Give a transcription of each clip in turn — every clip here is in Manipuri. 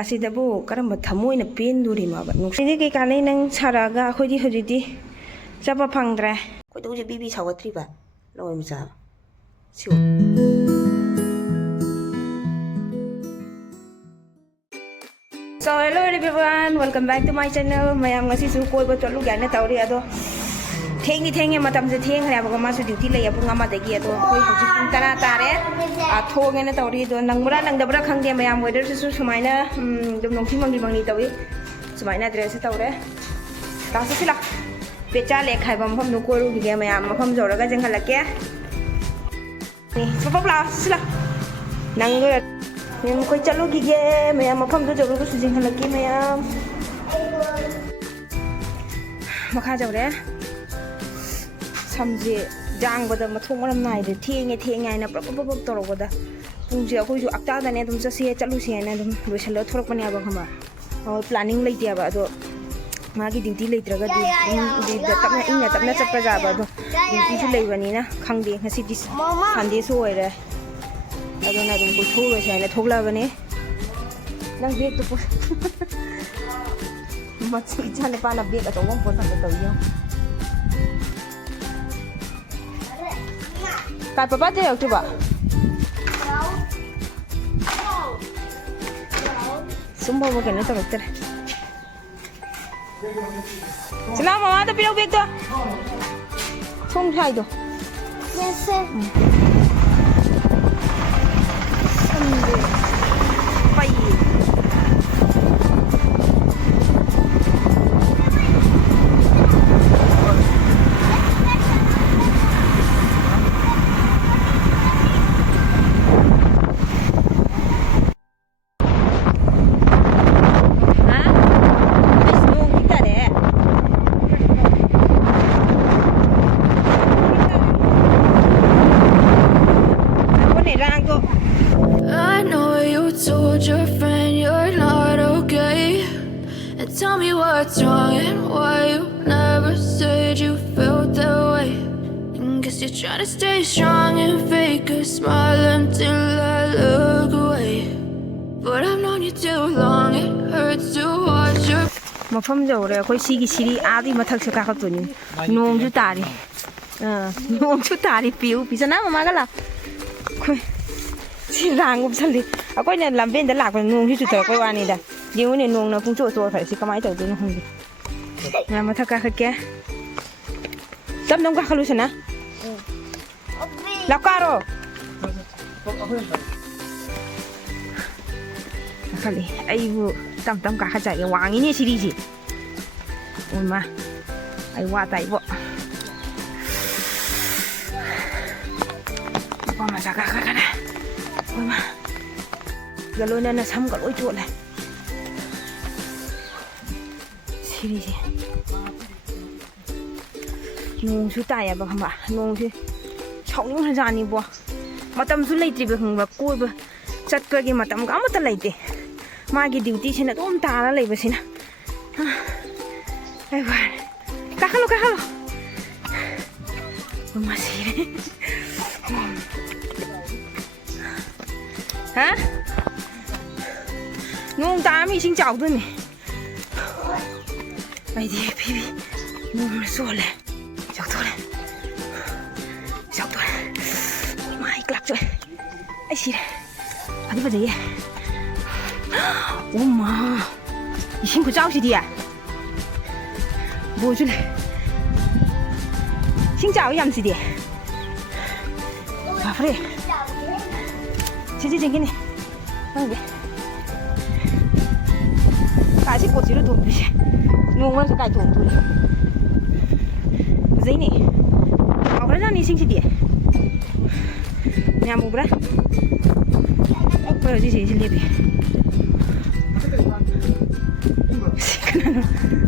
ꯑꯁꯤꯗꯕꯨ ꯀꯔꯝꯕ ꯊꯃꯣꯏꯅ ꯄꯦꯟꯗꯣꯔꯤꯃꯣꯕ ꯅꯨꯡꯁꯤꯗꯤ ꯀꯩꯀꯥꯟꯅꯩ ꯅꯪ ꯁꯥꯔꯛꯑꯒ ꯑꯩꯈꯣꯏꯗꯤ ꯍꯧꯖꯤꯛꯇꯤ ꯆꯠꯄ ꯐꯪꯗ꯭ꯔꯦ ꯑꯩꯈꯣꯏꯗ ꯍꯧꯖꯤꯛ ꯕꯤꯕꯤ ꯁꯥꯎꯒꯠꯇ꯭ꯔꯤꯕ ꯂꯋꯥꯏ ꯃꯆꯥ ꯁꯤꯌꯣ So hello everyone, welcome back to my channel. Mayam ngasi su koi ba chalu gana tawri ado. Thengi matam je theng khare ba ma su duty lay apung ama dagi ado koi hojik pung tara tare a thong ena tawri do nangmura nangdabra khangde mayam weather su sumaina dum nongthi mangi tawi sumaina dress tawre ta su sila pecha le khai bam pham nu ko ru gi mayam pham jora ga jeng halake ni sopap la sila nang Yang koi chalo gige mayam mafam do jawru ko sujing halaki mayam makha jawre samje jang bada mathong maram nai de thenge ai na prap toro bada pungje akoi ju akta da ne dum sa se chalu se na dum loisalo thorok pani aba khama planning lei dia ba do magi duty lei traga di da tapna chappa ja ba do duty ju lei bani na khangde ngasi dis Sunday so oire adona dum ko thoga chaina thogla bane nang bag to po machi chane pa na bag ato wong po sa to yo ka papa te yok tu ba sumbo mo kene to dokter sila mama to pilo bag to song thai do yes sir Tell me what's wrong and why you never said you felt that way. And guess you're trying to stay strong and fake a smile until I look away. But I've known you too long, it hurts to watch your mafam jawre koi sigi siri adi mathak se ka khatuni nong ju tari piu pisana mama gala koi si rang up sali akoi na lamben da lak nong ju ta koi wani da Yung ni nung na pung cho phải si kamai tàu tu nó không đi. Nhà mà thắc cái kia. Tâm đông cả luôn na. Lọc cả rồi. Khali, ai bu tâm cả chạy cái hoàng ini sih gì. Ôi mà, ai qua tay bộ. Apa masa kakak kan? Ôi mà. Galo na sam galo chuột này. Siri지 농수 따야 봐 봐봐 농수 청룡 하자니 뭐 마담수 레이트리 behung ba koi ba chatpagi matam ga amata leite magi duty sina dom tara leibasina ai ba kahalo masire ha nong ta mi sing chao de ni Ai đi baby, nung rồi lên, chọc thôi, mai cắt rồi, ai xí đấy, anh đi vào đây, 엄마, 이 친구 짜오시디야, 뭐 줄래? 신짜오 얌시디, 아 그래, 지지 생기네, 아이고, 아직 꼬지로 돈비시. Nung nó sẽ cài thủng thôi giấy này học ra đi sinh chi địa nhà mù ra bây giờ gì xin đi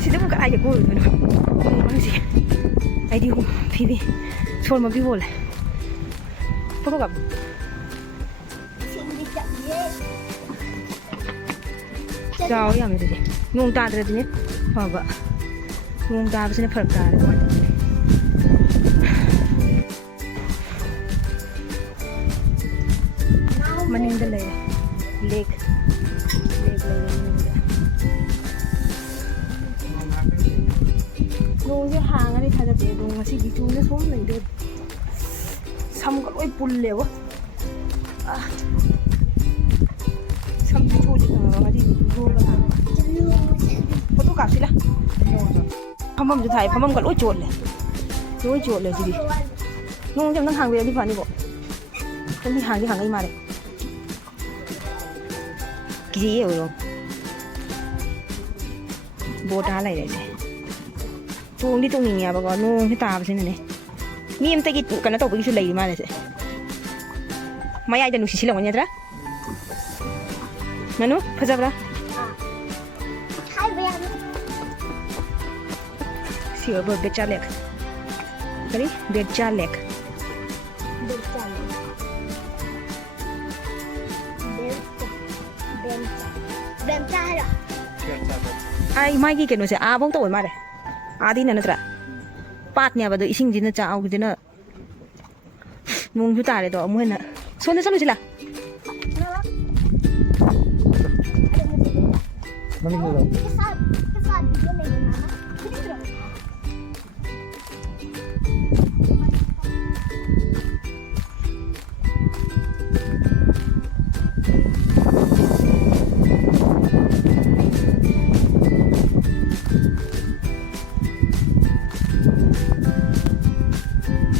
xin được cái ai để cô rồi nó nói gì ai đi không phi đi thôi mà phi vô lại có gặp chào em rồi nung ta rồi nhé 봐봐 뭔가 무슨 벌까 Manindalay Lake ꯅꯣꯡꯁꯦ ꯍꯥꯡꯉꯅꯤ ꯊꯥꯖꯗꯦ ꯑꯗꯣ ꯉꯁꯤꯗꯤ ꯆꯨꯅ ꯁꯣꯝ ꯂꯩꯗꯣꯏ ꯁꯝꯒ ꯂꯣꯏ ꯄꯨꯜꯂꯦꯕ ꯁꯝꯁꯨ ꯆꯣꯠꯂꯤ ꯈꯪꯉꯕ ꯉꯁꯤꯗꯤ ꯆꯨꯊꯣꯛꯑꯒ ꯐꯣꯇꯣ ꯀꯥꯞꯁꯤꯂ ꯐꯝꯐꯝꯁꯨ ꯊꯥꯏ ꯐꯝꯐꯝꯒ ꯂꯣꯏ ꯆꯣꯠꯂꯦ ꯁꯤꯗꯤ ꯅꯣꯡꯁꯦ ꯑꯝꯇꯪ ꯍꯥꯡꯕꯤꯔꯗꯤ ꯐꯅꯤꯀꯣ ꯂꯝꯕꯤ ꯍꯥꯡꯗꯤ ꯍꯥꯡꯉꯛꯏ ꯃꯥꯜꯂꯦ ꯀꯤꯖꯤꯌꯦ ꯑꯣꯏꯔꯣ ꯕꯣꯔꯗꯥ ꯂꯩꯔꯦꯁꯦ ꯇꯣꯡꯗꯤ ꯇꯣꯡꯅꯤꯡꯉꯦꯕꯀꯣ ꯅꯣꯡꯁꯦ ꯇꯥꯕꯁꯤꯅꯅꯦ ꯃꯤ ꯑꯃꯇꯒꯤ ꯀꯩꯅꯣ ꯇꯧꯕꯒꯤꯁꯨ ꯂꯩꯔꯤ ꯃꯥꯜꯂꯦꯁꯦ ꯃꯌꯥꯏꯗ ꯅꯨꯡꯁꯤꯠ ꯁꯤꯜꯂꯝꯒꯅꯤ ꯅꯠꯇ꯭ꯔꯥ ꯅꯅꯨ ꯐꯖꯕ꯭ꯔꯥ ꯁꯤ ꯑꯣꯏꯕ ꯕꯦꯠꯆꯥ ꯂꯦꯛ ꯀꯔꯤ ꯕꯦꯠꯆꯥ ꯂꯦꯛ ꯑꯩ ꯃꯥꯒꯤ ꯀꯩꯅꯣꯁꯦ ꯑꯥꯐꯧ ꯇꯧꯋꯦ ꯃꯥꯜꯂꯦ ꯑꯥꯗꯤꯅ ꯅꯠꯇ꯭ꯔꯥ ꯄꯥꯠꯅꯦꯕ ꯑꯗꯣ ꯏꯁꯤꯡꯁꯤꯅ ꯆꯥꯎꯕꯁꯤꯅ ꯅꯣꯡꯁꯨ ꯇꯥꯔꯦꯗꯣ ꯑꯃꯨꯛ ꯍꯦꯟꯅ ꯁꯣꯝꯗ ꯆꯠꯂꯨꯁꯤꯂꯥ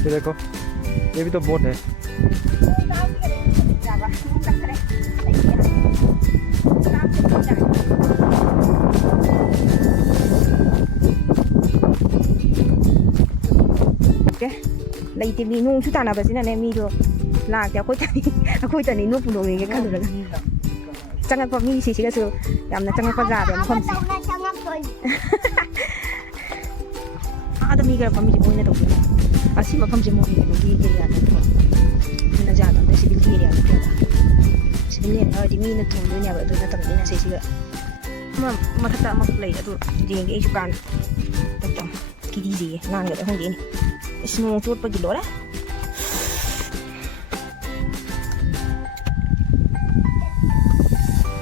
ये देखो ये भी तो बोट है ꯂꯩꯇꯦ ꯃꯤ ꯅꯣꯡꯁꯨ ꯇꯥꯟꯅꯕꯁꯤꯅꯅꯦ ꯃꯤꯗꯣ ꯂꯥꯛꯇꯦ ꯑꯩꯈꯣꯏꯇꯅꯤ ꯅꯣꯛꯄꯨ ꯅꯣꯛꯅꯤꯡꯉꯦ ꯈꯜꯂꯨꯔꯒ ꯆꯪꯉꯛꯄ ꯃꯤꯁꯤꯡꯁꯤꯒꯁꯨ ꯌꯥꯝꯅ ꯆꯪꯉꯛꯄ ꯌꯥꯕ ꯃꯐꯝꯁꯦ ꯑꯥꯗ ꯃꯤ ꯈꯔ ꯐꯝꯃꯤꯁꯦ ꯃꯣꯏꯅ ꯇꯧꯕꯤꯔꯣ ꯑꯁꯤ ꯃꯐꯝꯁꯦ ꯃꯣꯏ ꯀꯩꯅꯣꯒꯤ ꯑꯦꯔꯤꯌꯥ ꯅꯠꯇ꯭ꯔꯣ ꯑꯗꯨꯅ ꯖꯥꯗ ꯁꯤꯚꯤꯜꯒꯤ ꯑꯦꯔꯤꯌꯥ ꯅꯠꯇ꯭ꯔꯕ ꯁꯤꯚꯤꯜ ꯑꯦꯔꯤꯌꯥ ꯍꯥꯏꯔꯗꯤ ꯃꯤꯅ ꯊꯣꯡꯗꯣꯏꯅꯦꯕ ꯑꯗꯨ ꯅꯠꯇꯕꯅꯤꯅ ꯁꯤꯁꯤꯒ ꯃꯊꯛꯇ ꯑꯃꯈꯛ ꯂꯩ ꯑꯗꯨ ꯌꯦꯡꯒꯦ ꯑꯩꯁꯨ ꯀꯥꯟꯅ ꯀꯤꯗꯤꯖꯤꯌꯦ ꯉꯥꯡꯒꯗ ꯈꯪꯗꯦꯅꯤ ꯏꯁ ꯅꯣꯡ ꯆꯣꯠꯄꯒꯤ ꯂꯣꯏꯔꯦ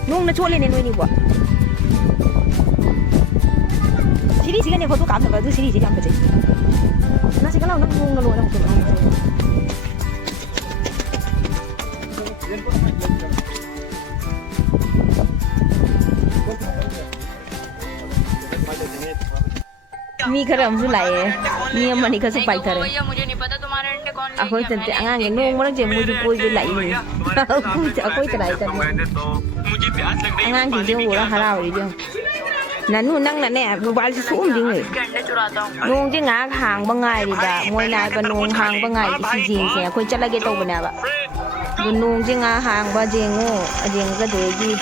ꯅꯣꯡꯅ ꯆꯣꯠꯂꯦꯅꯦ ꯅꯣꯏꯅꯤꯕꯣ 시리즈가네 포토 감는 거도 시리즈 한 거지. 나 지금 나오는 거 놓는 거. मी खरं अमजू लाये मी मनी कसं पाहिजे अखोई चलते अंगांगे नो मरक जे मुझे कोई भी लाई नहीं अखोई चलाई कर अंगांगे जो बोला हरा हो जो ननु नंग नने मोबाइल से सूम दिंगे नोंग जे ngak hang ba ngai ri da moi na ba nong hang ba ngai si jing se akhoi chalage to bana ba du nong je nga hang ba jengo ajeng ga de gi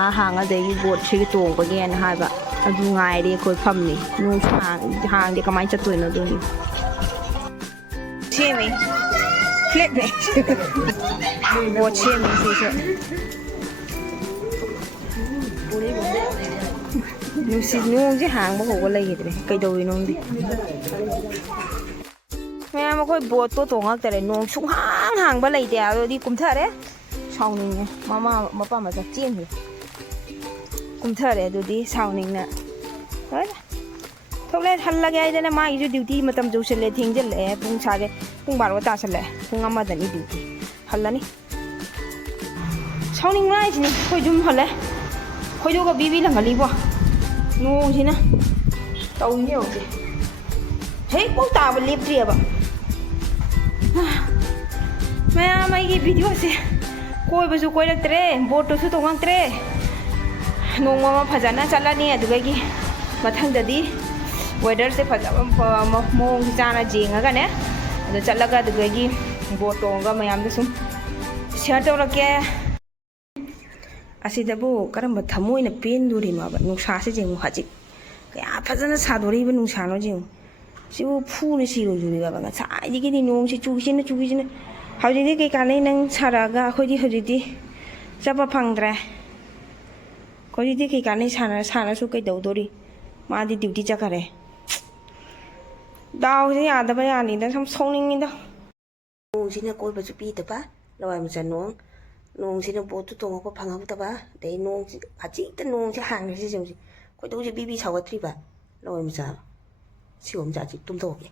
a hang a de gi bot chi tong ba gen hai ba adu ngai ri khoi pham ni nong hang de kamai chatoi no du ni chemi flip me bot chemi si se nusit nong je hang ba ko lai gi kai do wi nong di ꯃꯌꯥꯝ ꯑꯩꯈꯣꯏ ꯕꯣꯠꯇꯣ ꯇꯣꯡꯉꯛꯇꯔꯦ ꯅꯣꯡ ꯁꯨꯡꯍꯥꯡ ꯍꯥꯡꯕ ꯂꯩꯇꯦ ꯑꯗꯨꯗꯤ ꯀꯨꯝꯊꯔꯦ ꯁꯥꯎꯅꯤꯡꯉꯦ ꯃꯄꯥ ꯃꯆꯥ ꯆꯦꯟꯈ꯭ꯔꯦ ꯀꯨꯝꯊꯔꯦ ꯑꯗꯨꯗꯤ ꯁꯥꯎꯅꯤꯡꯅ ꯍꯣꯏ ꯊꯣꯛꯂꯛꯑꯦ ꯍꯜꯂꯒꯦ ꯍꯥꯏꯗꯅ ꯃꯥꯒꯤꯁꯨ ꯗ꯭ꯌꯨꯇꯤ ꯃꯇꯝ ꯌꯧꯁꯜꯂꯦ ꯊꯦꯡꯖꯜꯂꯛꯑꯦ ꯄꯨꯡ ꯁꯥꯔꯦ ꯄꯨꯡ 12 ꯇꯥꯁꯜꯂꯛꯑꯦ ꯄꯨꯡ 1ꯗꯅꯤ ꯗ꯭ꯌꯨꯇꯤ ꯍꯜꯂꯅꯤ ꯁꯥꯎꯅꯤꯡꯕ ꯍꯥꯏꯁꯤꯅꯤ ꯑꯩꯈꯣꯏ ꯌꯨꯝ ꯍꯜꯂꯦ ꯈꯣꯏꯗꯣꯛꯒ ꯕꯤꯕꯤ ꯂꯪꯍꯜꯂꯤꯕꯣ ꯅꯣꯡꯁꯤꯅ ꯇꯧꯔꯤꯁꯦ ꯍꯧꯖꯤꯛ ꯍꯦꯛ ꯄꯥꯎ ꯇꯥꯕ ꯂꯦꯞꯇ꯭ꯔꯤꯑꯕ ꯃꯌꯥꯝ ꯑꯩꯒꯤ ꯚꯤꯗꯤꯑꯣꯁꯦ ꯀꯣꯏꯕꯁꯨ ꯀꯣꯏꯔꯛꯇ꯭ꯔꯦ ꯕꯣꯠꯇꯨꯁꯨ ꯇꯣꯡꯉꯛꯇ꯭ꯔꯦ ꯅꯣꯡꯃ ꯑꯃ ꯐꯖꯅ ꯆꯠꯂꯅꯤ ꯑꯗꯨꯗꯒꯤ ꯃꯊꯪꯗꯗꯤ ꯋꯦꯗꯔꯁꯦ ꯐꯖꯕ ꯃꯑꯣꯡ ꯆꯥꯅ ꯌꯦꯡꯉꯒꯅꯦ ꯑꯗꯨ ꯆꯠꯂꯒ ꯑꯗꯨꯗꯒꯤ ꯕꯣꯠ ꯇꯣꯡꯉꯒ ꯃꯌꯥꯝꯗ ꯁꯨꯝ ꯁꯤꯌꯔ ꯇꯧꯔꯛꯀꯦ ꯑꯁꯤꯗꯕꯨ ꯀꯔꯝꯕ ꯊꯃꯣꯏꯅ ꯄꯦꯟꯗꯣꯔꯤꯅꯣꯕ ꯅꯨꯡꯁꯥꯁꯦ ꯌꯦꯡꯉꯨ ꯍꯧꯖꯤꯛ ꯀꯌꯥ ꯐꯖꯅ ꯁꯥꯗꯣꯔꯤꯕ ꯅꯨꯡꯁꯥꯅꯣ ꯌꯦꯡꯉꯨ sibu phune sirojuri ga banga sai digi ni nong si chugisina hawjidi ke kanai nang saraga khodi hawjidi chapa phangdre khodi ke kanai sana su kai daudori ma di duty chakare daw se yada ba yani da sam songning ni da nong sina koi ba chu pi da ba lawai ma chan ꯅꯣꯡꯁꯤꯅ ꯕꯣꯠꯇꯨ ꯇꯣꯡꯉꯛꯄ ꯐꯪꯍꯧꯗꯕ ꯑꯗꯩ ꯅꯣꯡꯁꯤ ꯍꯧꯖꯤꯛꯇ ꯅꯣꯡꯁꯤ ꯍꯥꯡꯈ꯭ꯔꯦ ꯁꯤꯁꯦ ꯍꯧꯖꯤꯛ ꯈꯣꯏꯗꯧꯁꯦ ꯕꯤꯕꯤ ꯁꯥꯎꯒꯠꯇ꯭ꯔꯤꯕ ꯂꯋꯥꯏ ꯃꯆꯥ ꯁꯤꯒꯨꯝꯕ ꯃꯆꯥꯁꯤ ꯇꯨꯝꯊꯣꯛꯑꯒꯦ